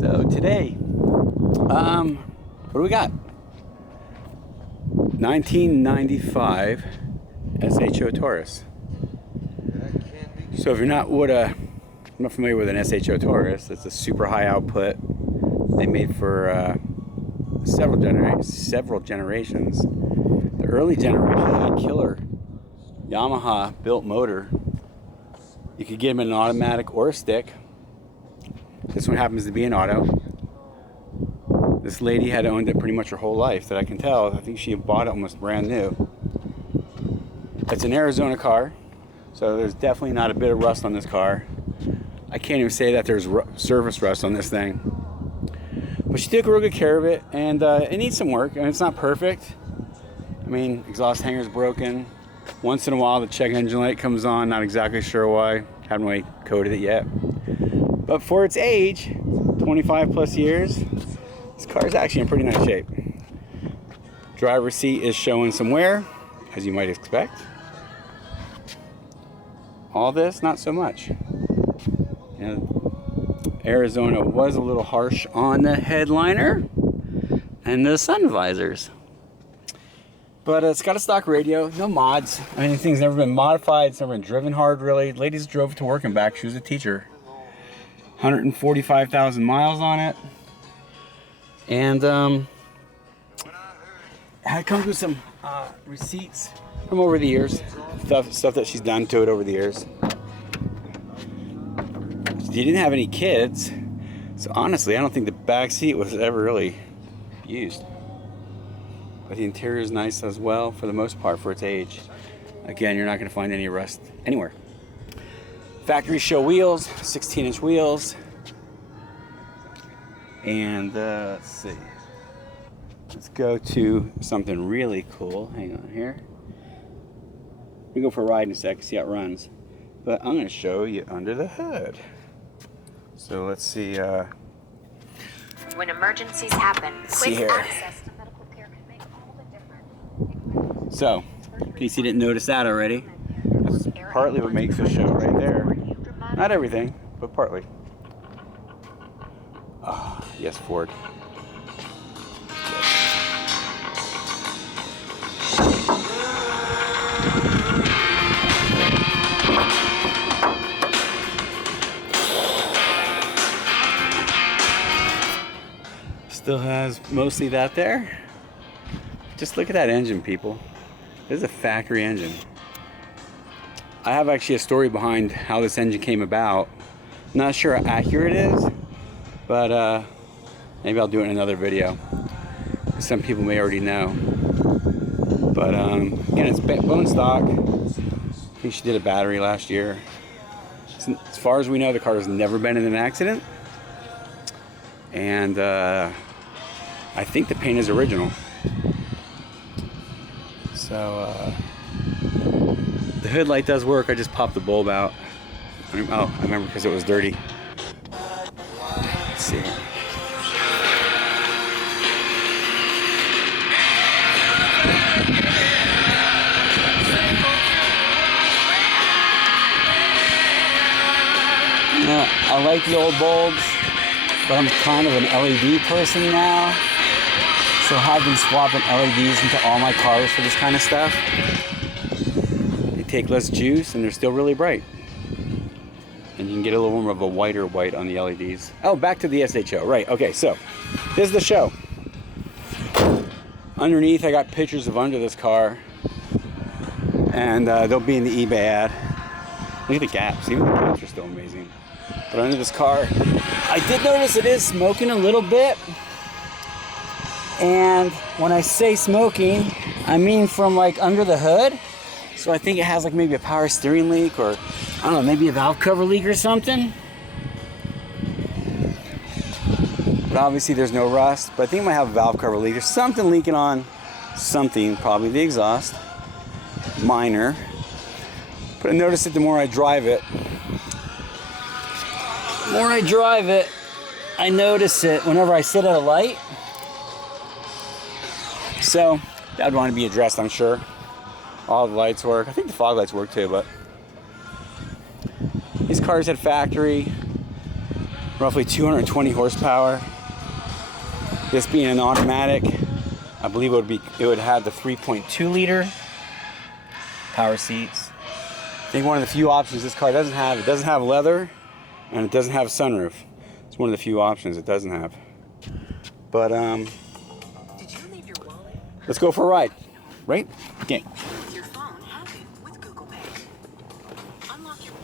So today, what do we got? 1995 SHO Taurus. So if you're not familiar with an SHO Taurus, it's a super high output. They made for several generations. The early generation had a killer Yamaha built motor. You could get them in an automatic or a stick. This one happens to be an auto. This lady had owned it pretty much her whole life, that I can tell. I think she had bought it almost brand new. It's an Arizona car, so there's definitely not a bit of rust on this car. I can't even say that there's surface rust on this thing. But she took real good care of it, and it needs some work, and it's not perfect. I mean, exhaust hanger's broken. Once in a while the check engine light comes on, not exactly sure why. Haven't really coded it yet. But for its age, 25 plus years, this car is actually in pretty nice shape. Driver's seat is showing some wear, as you might expect. All this, not so much. You know, Arizona was a little harsh on the headliner and the sun visors. But it's got a stock radio, no mods. I mean, the thing's never been modified, it's never been driven hard, really. Ladies drove to work and back. She was a teacher. 145,000 miles on it. And it comes with some receipts from over the years. Stuff that she's done to it over the years. She didn't have any kids, so honestly, I don't think the back seat was ever really used. But the interior is nice as well, for the most part, for its age. Again, you're not going to find any rust anywhere. Factory SHO wheels, 16-inch wheels. And let's see. Let's go to something really cool. Hang on here. We go for a ride in a sec, see how it runs. But I'm going to show you under the hood. So let's see. When emergencies happen, quick here. access to medical care can make all the difference. So, in case you didn't notice that already, that's partly what makes this SHO right there. Not everything, but partly. Ah, yes, Ford. Still has mostly that there. Just look at that engine, people. This is a factory engine. I have actually a story behind how this engine came about. Not sure how accurate it is, but maybe I'll do it in another video. Some people may already know. But again, it's bone stock. I think she did a battery last year. As far as we know, the car has never been in an accident. And I think the paint is original. So the hood light does work. I just popped the bulb out. Oh, I remember because it was dirty. Let's see. Yeah, I like the old bulbs, but I'm kind of an LED person now. So I've been swapping LEDs into all my cars for this kind of stuff. They take less juice and they're still really bright. And you can get a little more of a whiter white on the LEDs. Oh, back to the SHO. Right, okay, so this is the SHO. Underneath, I got pictures of under this car. And they'll be in the eBay ad. Look at the gaps. Even the gaps are still amazing. But under this car, I did notice it is smoking a little bit. And when I say smoking, I mean from like under the hood. So I think it has like maybe a power steering leak, or I don't know, maybe a valve cover leak or something. But obviously there's no rust, but I think it might have a valve cover leak. There's something leaking on something, probably the exhaust. Minor. But I notice it the more I drive it. The more I drive it, I notice it whenever I sit at a light. So that would want to be addressed, I'm sure. All the lights work. I think the fog lights work too, but these cars had factory roughly 220 horsepower. This being an automatic, I believe it would have the 3.2 liter power seats. I think one of the few options this car doesn't have, it doesn't have leather and it doesn't have a sunroof. It's one of the few options it doesn't have. But Did you leave your wallet? let's go for a ride, right? Okay. With your phone, hack it with Google Pay. Unlock your...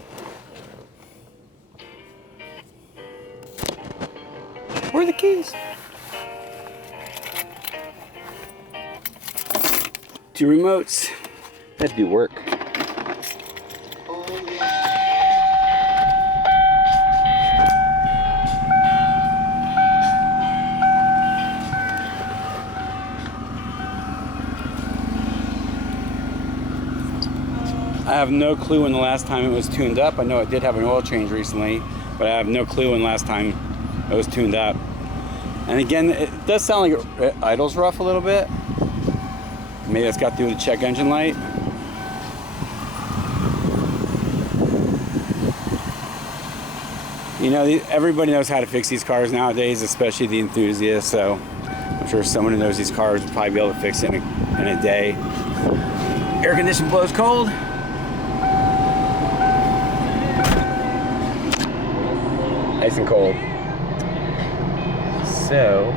Where are the keys? 2 remotes. That do work. I have no clue when the last time it was tuned up. I know it did have an oil change recently, but I have no clue when the last time it was tuned up. And again, it does sound like it idles rough a little bit. Maybe that's got to do with the check engine light. You know, everybody knows how to fix these cars nowadays, especially the enthusiasts, so I'm sure someone who knows these cars would probably be able to fix it in a day. Air condition blows cold. Nice and cold. So,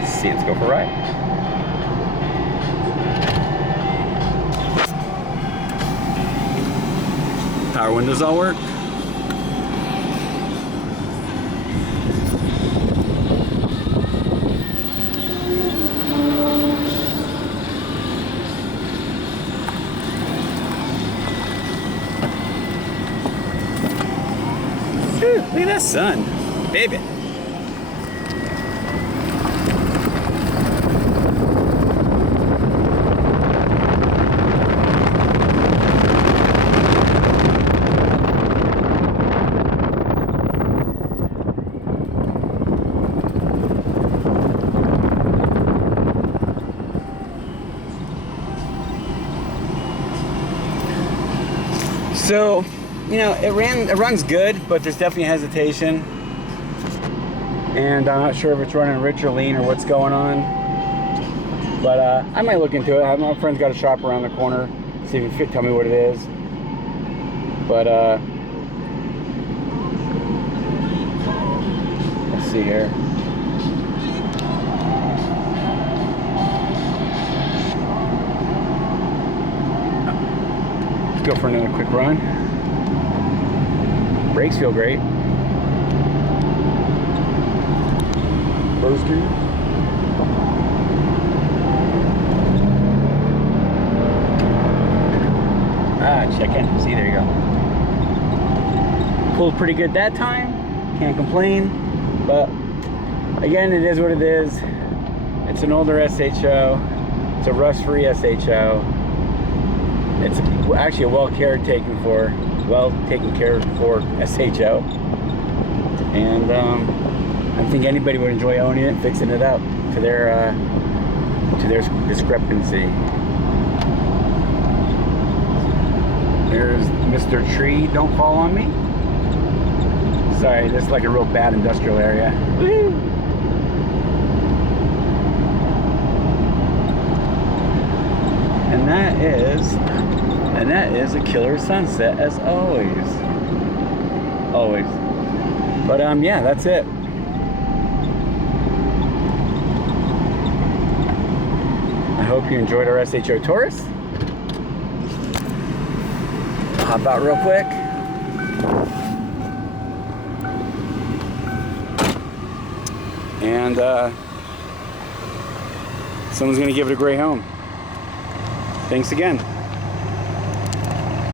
let's see, let's go for a ride. Power windows all work. Look at that sun, baby. So, you know, it runs good, but there's definitely hesitation. And I'm not sure if it's running rich or lean or what's going on. But I might look into it. My friend's got a shop around the corner. See if he can tell me what it is. But let's see here. Let's go for another quick run. Brakes feel great. First gear. Check in. See, there you go. Pulled pretty good that time. Can't complain. But again, it is what it is. It's an older SHO. It's a rust-free SHO. It's actually a well taken care for SHO. And I think anybody would enjoy owning it and fixing it up to their discrepancy. There's Mr. Tree, don't fall on me. Sorry, this is like a real bad industrial area. Woo! And that is a killer sunset as always. Always. But yeah, that's it. I hope you enjoyed our SHO Taurus. Hop out real quick. And someone's gonna give it a great home. Thanks again.